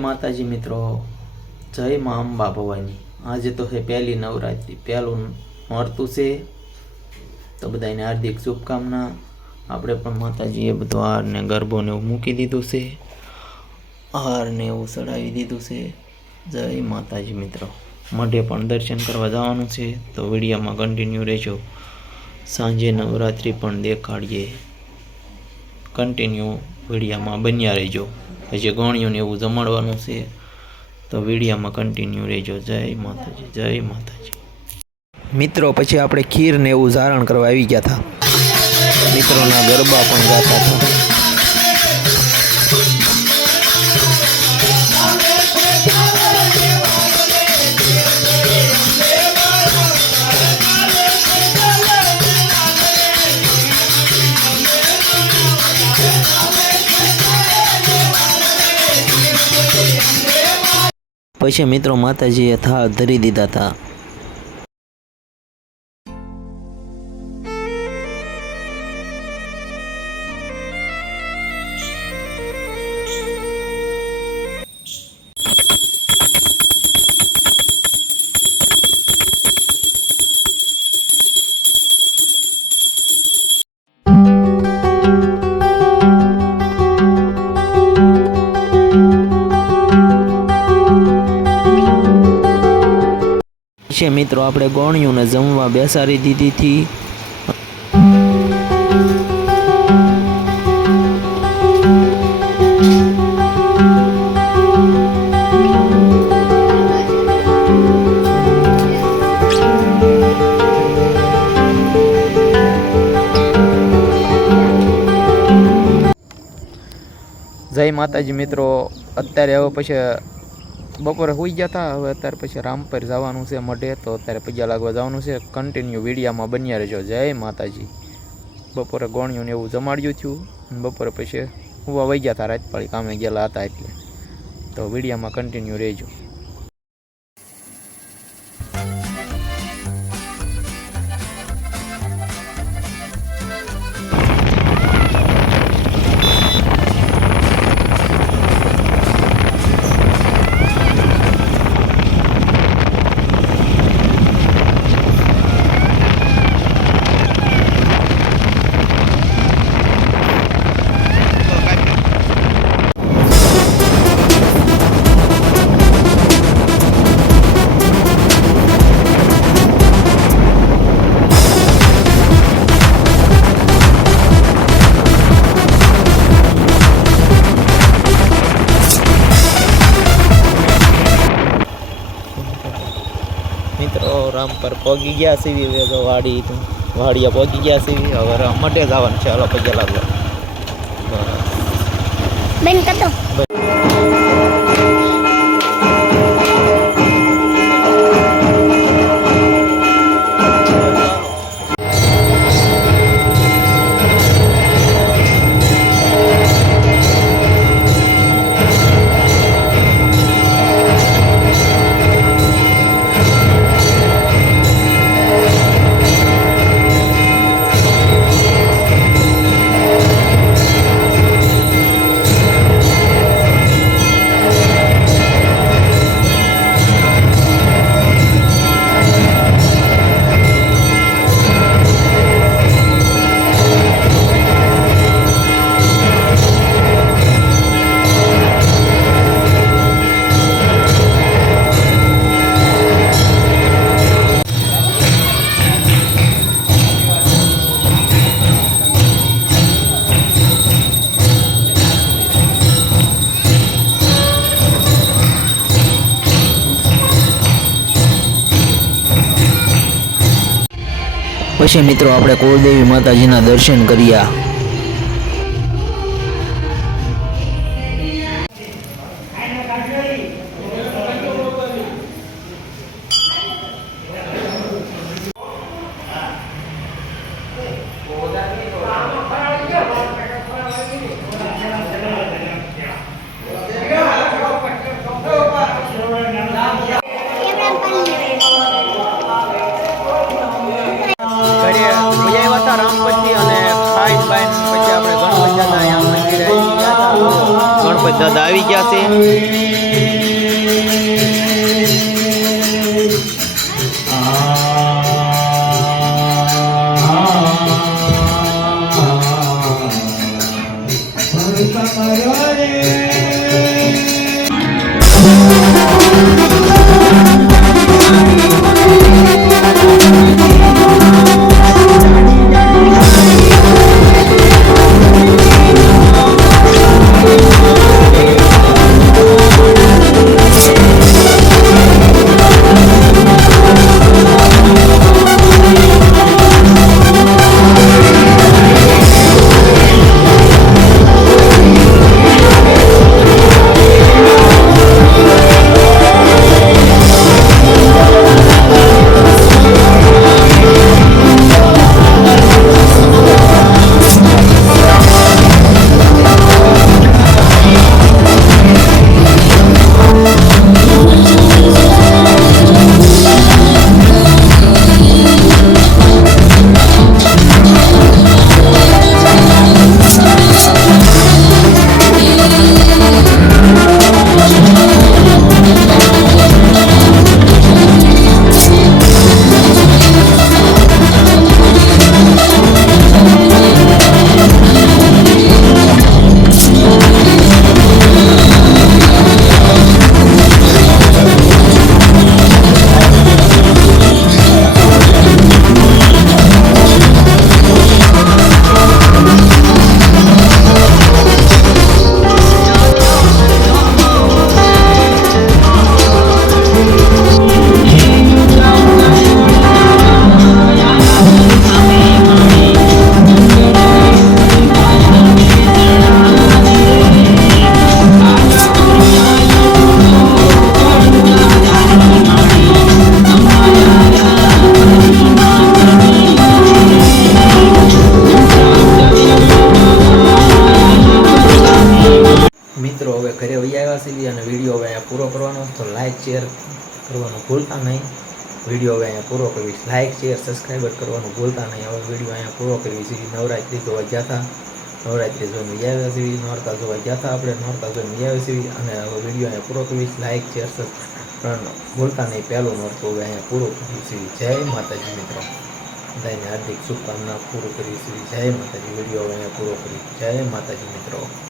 माताजी मित्रों, जय मां अंबा भवानी। आज तो है पहली नवरात्रि, पहलू नोरतु से तो बधाने हार्दिक शुभकामना। आपणे पण माताजीए बधो हार ने गरबो ने मूकी दीधुं छे, हार ने एवुं चढ़ावी दीधुं छे। जय माताजी मित्रों। मढे पण दर्शन करवा जवानुं छे तो विडियोमां कन्टिन्यू रहेजो। सांजे नवरात्रि पण देखाड़ीए, कन्टिन्यू विडियोमां बन्या रहेजो। हजी गणियों ने एवुं जमाड़वानुं छे तो विडियोमां कन्टिन्यू रहेजो। जय माताजी, जय माताजी। मित्रों पछी आपणे खीर ने एवुं धारण करवा आवी गया था। मित्रोना गरबा पण गाता था। पछी मित्रों माताजीए थाळ धरी दीधा था। मित्रों आपणे गणियों ने जमवा बेसाड़ी दीधी थी। जय माताजी मित्रों। अत्यारे हवे पछी बपोरे होई गया था। हवे अत्यारे पछी रामपर जवानुं छे मढे तो अत्यारे पूजा लागवा जवानुं छे। कन्टिन्यू विडियोमां बन्या रहेजो। जय माताजी। बपोरे गणियों ने एवुं जमाड्युं थयुं। बपोरे पछी हुवा वही गया था, रातपाळी कामे गेला हता एटले तो विडियोमां कन्टिन्यू रहेजो। मित्रों रामपर पगी गया सीवी तो वाड़िया पगी गया सीवी। हवे मढे जवानुं छे। हलो पगे लागवा बेन कर दो। पछी मित्रों आपणे कुलदेवी माताजीना दर्शन कर्या। રામપતિ અને ખાઈ બાઈ બધા આવી ગયા છે. મિત્રો હવે ઘરે વહી આવ્યા છીએ અને વિડીયો હવે અહીંયા પૂરો કરવાનો, તો લાઇક શેર કરવાનું ભૂલતા નહીં. વિડીયો હવે અહીંયા પૂરો કરવીશ. લાઇક શેર સબસ્ક્રાઈબર કરવાનું ભૂલતા નહીં. હવે વિડીયો અહીંયા પૂરો કરવી છે. નવરાત્રિ જોવા ગયા હતા, નવરાત્રિ જોઈને વહી આવ્યા છીએ. નોરતા જોવા ગયા હતા આપણે, નોરતા જોઈને વહી આવ્યા છીએ. અને હવે વિડીયો અહીંયા પૂરો કરવીશ. લાઇક શેર સબસ્ક્રાઈબ ભૂલતા નહીં. પહેલું નોરતું હવે અહીંયા પૂરું કર્યું છે. જય માતાજી મિત્રો, બધાને હાર્દિક શુભકામના પૂરું કરી છે. જય માતાજી. વિડીયો હવે અહીંયા પૂરો કરી. જય માતાજી મિત્રો.